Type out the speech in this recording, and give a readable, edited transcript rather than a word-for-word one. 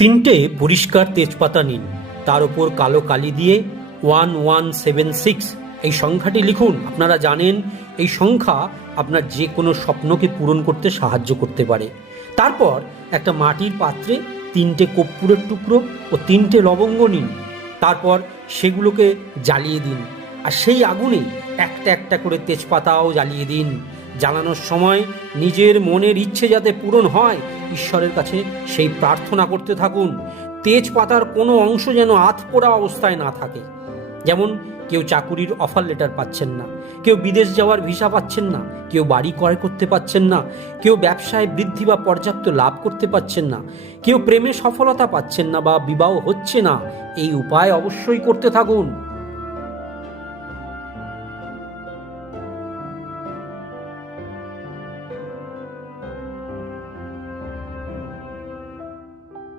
তিনটে পরিষ্কার তেজপাতা নিন, তার ওপর কালো কালি দিয়ে 1176 এই সংখ্যাটি লিখুন। আপনারা জানেন এই সংখ্যা আপনার যে কোনো স্বপ্নকে পূরণ করতে সাহায্য করতে পারে। তারপর একটা মাটির পাত্রে তিনটে কর্পূরের টুকরো ও তিনটে লবঙ্গ নিন, তারপর সেগুলোকে জ্বালিয়ে দিন। আর সেই আগুনে একটা একটা করে তেজপাতাও জ্বালিয়ে দিন। জ্বালানোর সময় নিজের মনের ইচ্ছে যাতে পূরণ হয়, ঈশ্বরের কাছে সেই প্রার্থনা করতে থাকুন। তেজপাতার কোনো অংশ যেন আধপোড়া অবস্থায় না থাকে। যেমন কেউ চাকুরির অফার লেটার পাচ্ছেন না, কেউ বিদেশ যাওয়ার ভিসা পাচ্ছেন না, কেউ বাড়ি ক্রয় করতে পাচ্ছেন না, কেউ ব্যবসায় বৃদ্ধি বা পর্যাপ্ত লাভ করতে পাচ্ছেন না, কেউ প্রেমে সফলতা পাচ্ছেন না বা বিবাহ হচ্ছে না। এই উপায় অবশ্যই করতে থাকুন।